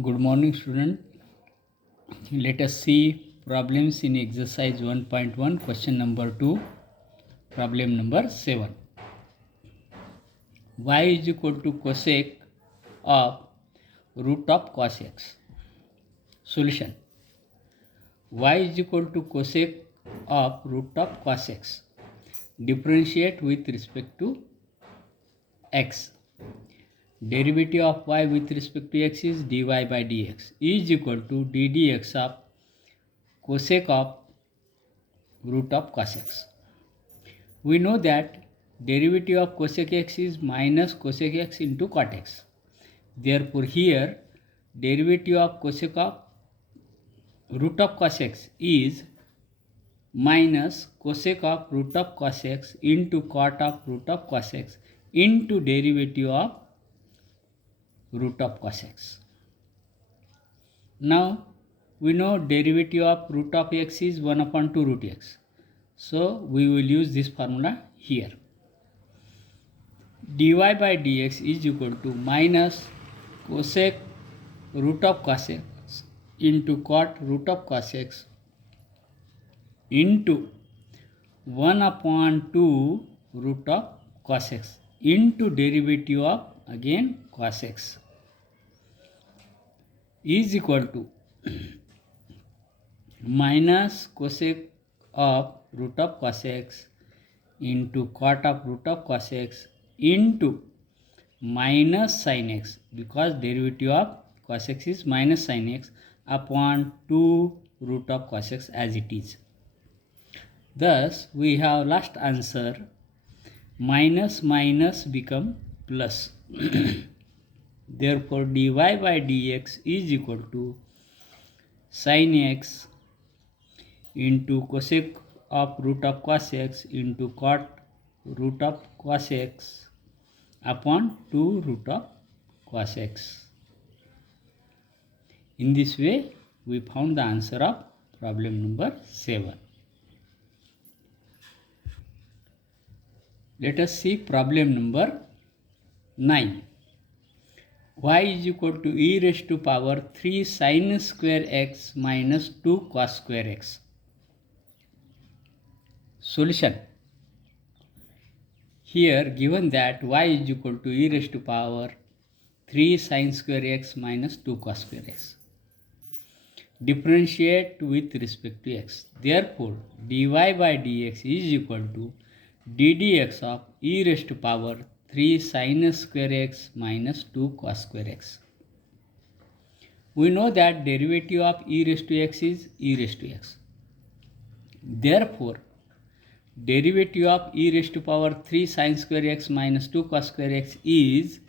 Good morning, student. Let us see problems in exercise 1.1, question number 2, problem number 7. Y is equal to cosec of root of cos x. Solution. Y is equal to cosec of root of cos x. Differentiate with respect to x. Derivative of y with respect to x is dy by dx is equal to d dx of cosec of root of cos x. We know that derivative of cosec x is minus cosec x into cot x. Therefore, here derivative of cosec of root of cos x is minus cosec of root of cos x into cot of root of cos x into derivative of root of cos x. Now, we know derivative of root of x is 1 upon 2 root x. So, we will use this formula here. dy by dx is equal to minus cosec root of cos x into cot root of cos x into 1 upon 2 root of cos x into derivative of again cos x is equal to minus cosec of root of cos x into cot of root of cos x into minus sin x, because derivative of cos x is minus sin x upon 2 root of cos x as it is. Thus, we have last answer minus minus become plus. Therefore, dy by dx is equal to sin x into cosec of root of cos x into cot root of cos x upon 2 root of cos x. In this way, we found the answer of problem number 7. Let us see problem number 9. Y is equal to e raised to power 3 sin square x minus 2 cos square x. Solution. Here given that y is equal to e raised to power 3 sin square x minus 2 cos square x. Differentiate with respect to x. Therefore, dy by dx is equal to d dx of e raised to power 3 sin square x minus 2 cos square x. We know that derivative of e raised to x is e raised to x. Therefore, derivative of e raised to power 3 sin square x minus 2 cos square x is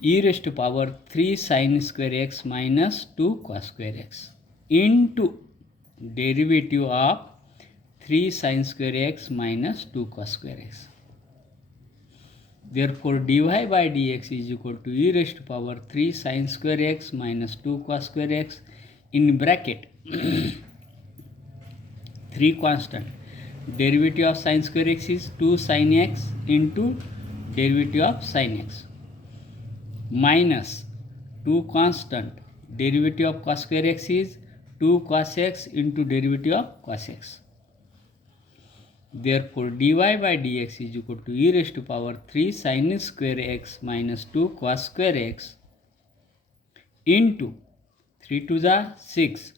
e raised to power 3 sin square x minus 2 cos square x into derivative of 3 sin square x minus 2 cos square x. Therefore, dy by dx is equal to e raised to power 3 sin square x minus 2 cos square x in bracket 3 constant. Derivative of sin square x is 2 sin x into derivative of sin x minus 2 constant. Derivative of cos square x is 2 cos x into derivative of cos x. Therefore, dy by dx is equal to e raised to power 3 sin square x minus 2 cos square x into 3 to the 6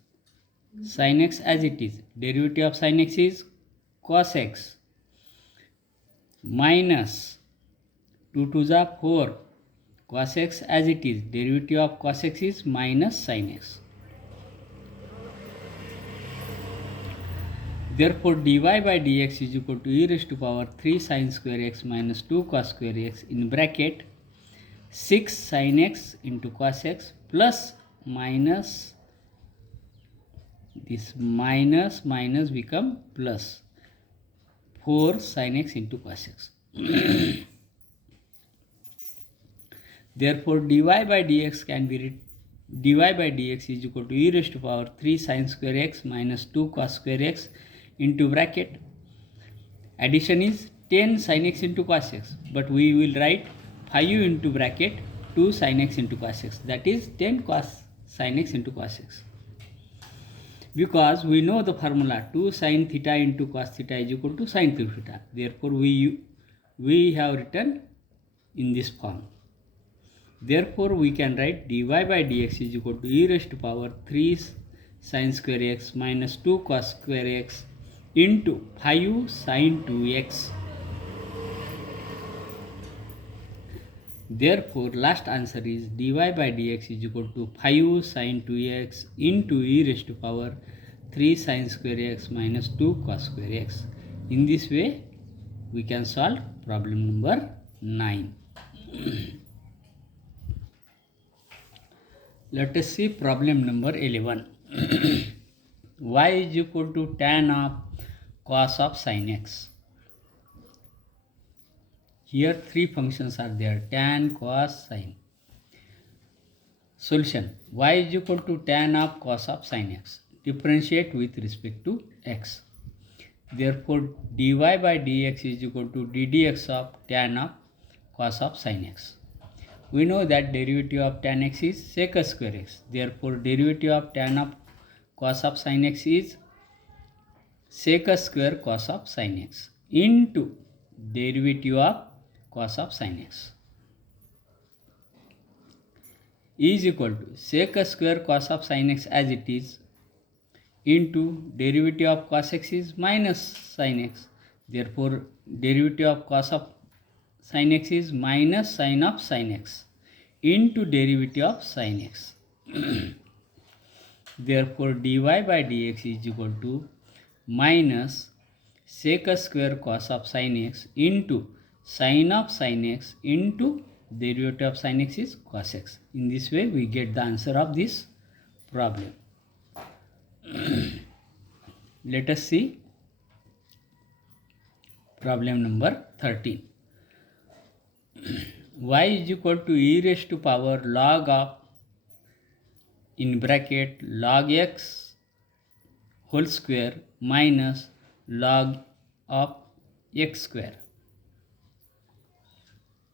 sin x as it is. Derivative of sin x is cos x minus 2 to the 4 cos x as it is. Derivative of cos x is minus sin x. Therefore, dy by dx is equal to e raised to power 3 sin square x minus 2 cos square x in bracket 6 sin x into cos x plus minus this minus minus become plus 4 sin x into cos x. Therefore, dy by dx can be written dy by dx is equal to e raised to power 3 sin square x minus 2 cos square x into bracket addition is 10 sin x into cos x, but we will write 5 into bracket 2 sin x into cos x, that is 10 cos sin x into cos x. Because we know the formula 2 sin theta into cos theta is equal to sin theta. Therefore, we have written in this form. Therefore, we can write dy by dx is equal to e raised to power 3 sin square x minus 2 cos square x into 5 sin 2x. Therefore, last answer is dy by dx is equal to 5 sin 2x into e raised to power 3 sin square x minus 2 cos square x. In this way, we can solve problem number 9. Let us see problem number 11. Y is equal to tan of cos of sin x. Here three functions are there: tan, cos, sin. Solution: y is equal to tan of cos of sin x. Differentiate with respect to x. Therefore, dy by dx is equal to ddx of tan of cos of sin x. We know that derivative of tan x is sec square x. Therefore, derivative of tan of cos of sin x is sec square cos of sin x into derivative of cos of sin x is equal to sec square cos of sin x as it is into derivative of cos x is minus sin x. Therefore, derivative of cos of sin x is minus sin of sin x into derivative of sin x. Therefore, dy by dx is equal to minus sec square cos of sin x into sin of sin x into derivative of sin x is cos x. In this way, we get the answer of this problem. Let us see problem number 13. Y is equal to e raised to power log of in bracket log x whole square minus log of x square.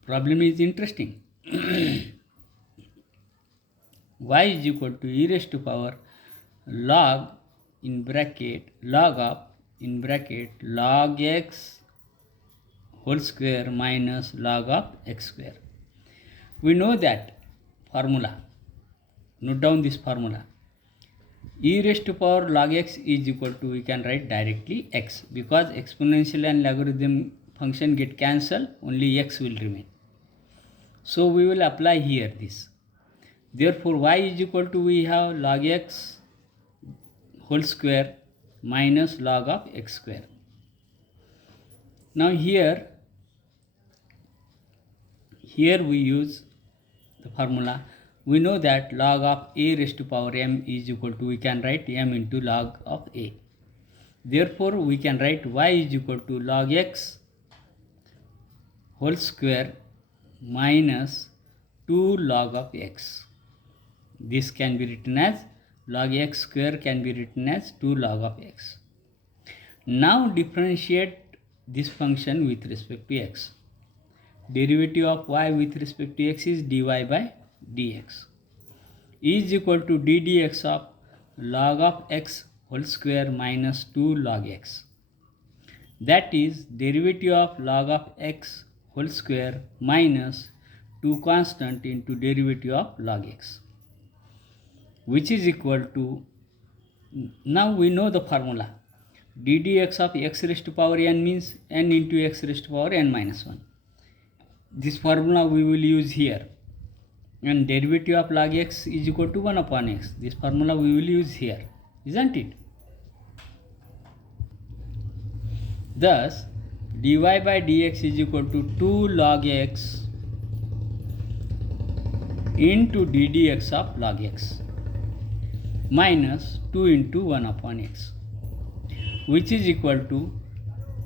Problem is interesting. Y is equal to e raised to power log in bracket log of in bracket log x whole square minus log of x square. We know that formula. Note down this formula. E raised to power log x is equal to, we can write directly x, because exponential and logarithm function get cancelled, only x will remain. So we will apply here this. Therefore, y is equal to, we have log x whole square minus log of x square. Now here we use the formula. We know that log of a raised to power m is equal to, we can write m into log of a. Therefore, we can write y is equal to log x whole square minus 2 log of x. This can be written as log x square can be written as 2 log of x. Now differentiate this function with respect to x. Derivative of y with respect to x is dy by dx is equal to ddx of log of x whole square minus 2 log x. That is derivative of log of x whole square minus 2 constant into derivative of log x, which is equal to, now we know the formula, ddx of x raised to power n means n into x raised to power n minus 1. This formula we will use here, and derivative of log x is equal to 1 upon x. This formula we will use here, isn't it? Thus, dy by dx is equal to 2 log x into ddx of log x minus 2 into 1 upon x, which is equal to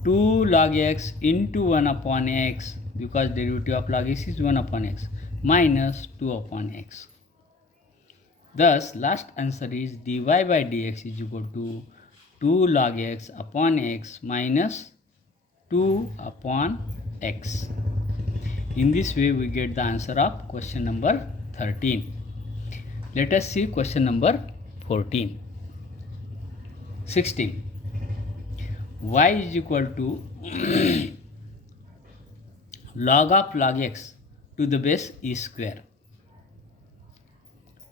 2 log x into 1 upon x, because derivative of log x is 1 upon x, minus 2 upon x. Thus, last answer is dy by dx is equal to 2 log x upon x minus 2 upon x. In this way we get the answer of question number 13. Let us see question number 14. 16. Y is equal to log of log x to the base e square.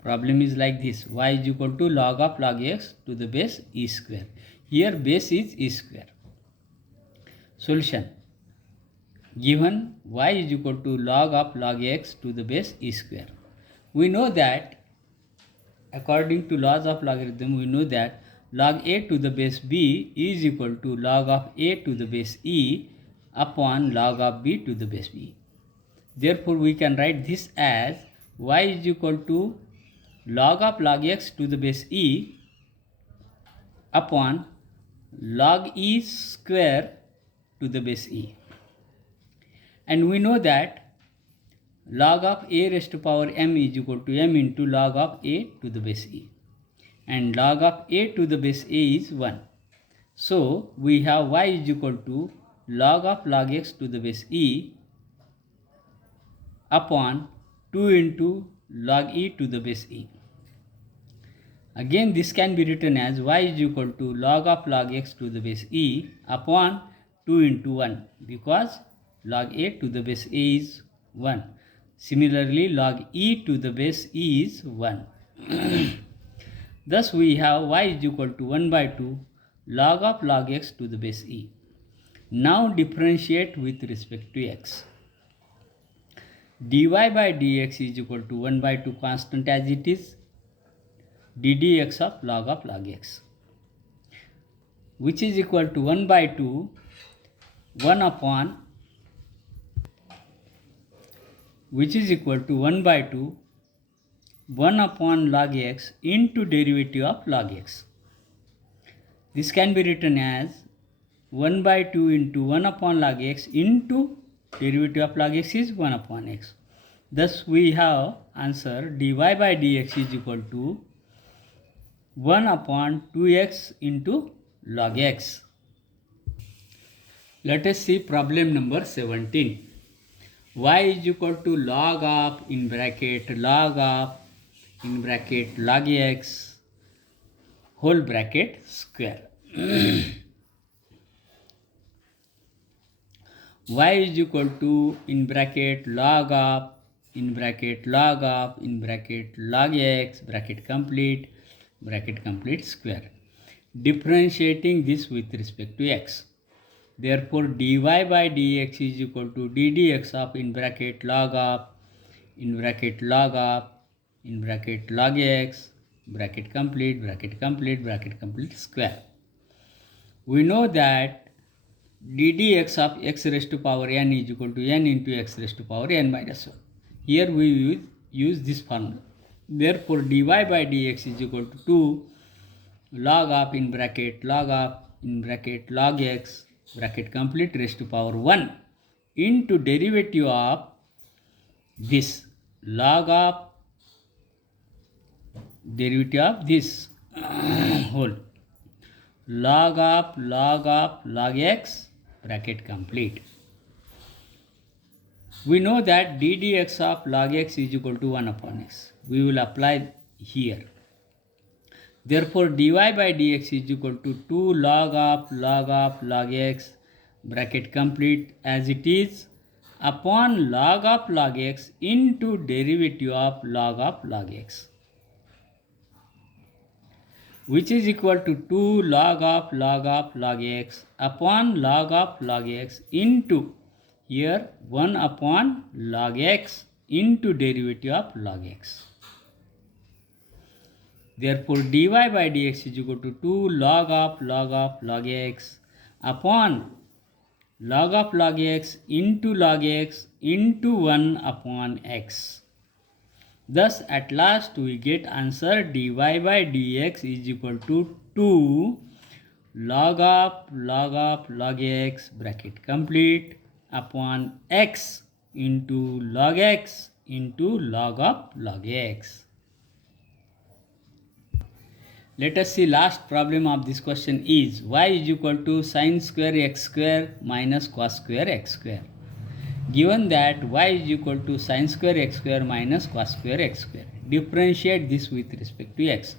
Problem is like this: y is equal to log of log x to the base e square. Here base is e square. Solution: given y is equal to log of log x to the base e square, we know that according to laws of logarithm, we know that log a to the base b is equal to log of a to the base e upon log of b to the base b. Therefore, we can write this as y is equal to log of log x to the base e upon log e square to the base e. And we know that log of a raised to power m is equal to m into log of a to the base e. And log of a to the base a is 1. So, we have y is equal to log of log x to the base e upon 2 into log e to the base e. Again, this can be written as y is equal to log of log x to the base e upon 2 into 1, because log a to the base a is 1. Similarly, log e to the base e is 1. Thus, we have y is equal to 1 by 2 log of log x to the base e. Now differentiate with respect to x. dy by dx is equal to 1 by 2 constant as it is, ddx of log x, which is equal to 1 by 2 1 upon, which is equal to 1 by 2 1 upon log x into derivative of log x. This can be written as 1 by 2 into 1 upon log x into derivative of log x is 1 upon x. Thus, we have answer dy by dx is equal to 1 upon 2x into log x. Let us see problem number 17. Y is equal to log of in bracket log of in bracket log x whole bracket square. Y is equal to in bracket log of in bracket log of in bracket log x bracket complete square. Differentiating this with respect to x. Therefore, dy by dx is equal to ddx of in bracket log of in bracket log of in bracket log x bracket complete square. We know that ddx of x raised to power n is equal to n into x raised to power n minus 1. Here we use this formula. Therefore, dy by dx is equal to 2 log of in bracket log x bracket complete raised to power 1 into derivative of this log of this whole log of log x bracket complete. We know that ddx of log x is equal to 1 upon x. We will apply here. Therefore, dy by dx is equal to 2 log of log x bracket complete as it is upon log of log x into derivative of log x, which is equal to 2 log of log x upon log of log x into here 1 upon log x into derivative of log x. Therefore, dy by dx is equal to 2 log of log x upon log of log x into 1 upon x. Thus, at last we get answer dy by dx is equal to 2 log of log x bracket complete upon x into log x into log of log x. Let us see last problem of this question is y is equal to sin square x square minus cos square x square. Given that y is equal to sin square x square minus cos square x square. Differentiate this with respect to x.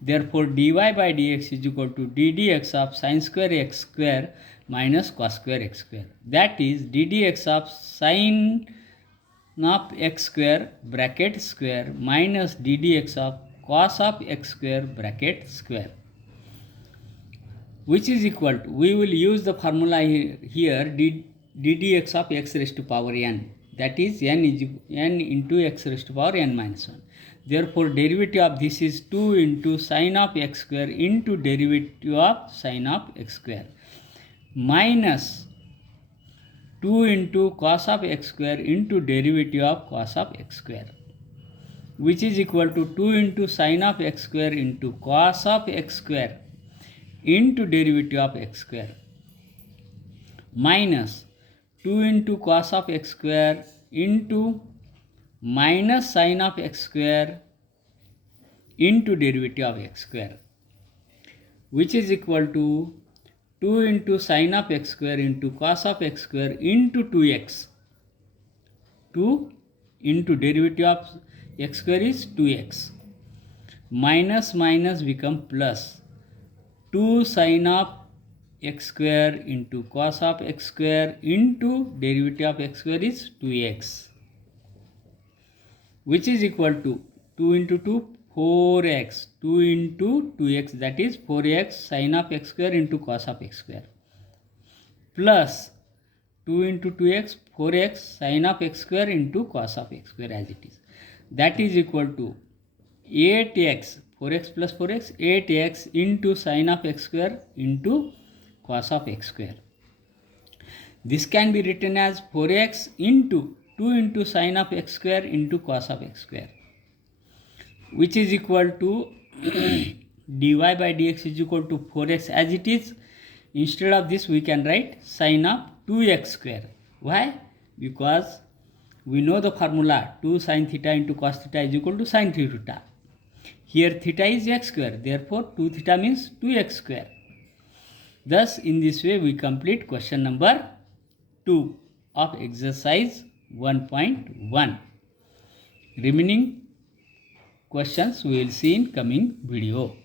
Therefore, dy by dx is equal to ddx of sin square x square minus cos square x square. That is ddx of sin of x square bracket square minus ddx of cos of x square bracket square, which is equal to, we will use the formula here ddx of x raised to power n, that is n into x raised to power n minus 1. Therefore, derivative of this is 2 into sin of x square into derivative of sin of x square minus 2 into cos of x square into derivative of cos of x square, which is equal to 2 into sin of x square into cos of x square into derivative of x square minus 2 into cos of x square into minus sin of x square into derivative of x square, which is equal to 2 into sin of x square into cos of x square into 2x. 2 into derivative of x square is 2x. Minus minus become plus. 2 sin of x square into cos of x square into derivative of x square is 2x, which is equal to 2 into 2 4x, 2 into 2x, that is 4x sin of x square into cos of x square, plus 2 into 2x 4x sin of x square into cos of x square as it is, that is equal to 8x, 4x plus 4x, 8x into sin of x square into cos of x square. This can be written as 4x into 2 into sin of x square into cos of x square, which is equal to dy by dx is equal to 4x as it is. Instead of this, we can write sin of 2x square. Why? Because we know the formula 2 sin theta into cos theta is equal to sin theta. Here theta is x square, therefore 2 theta means 2x square. Thus, in this way, we complete question number 2 of exercise 1.1. Remaining questions we will see in coming video.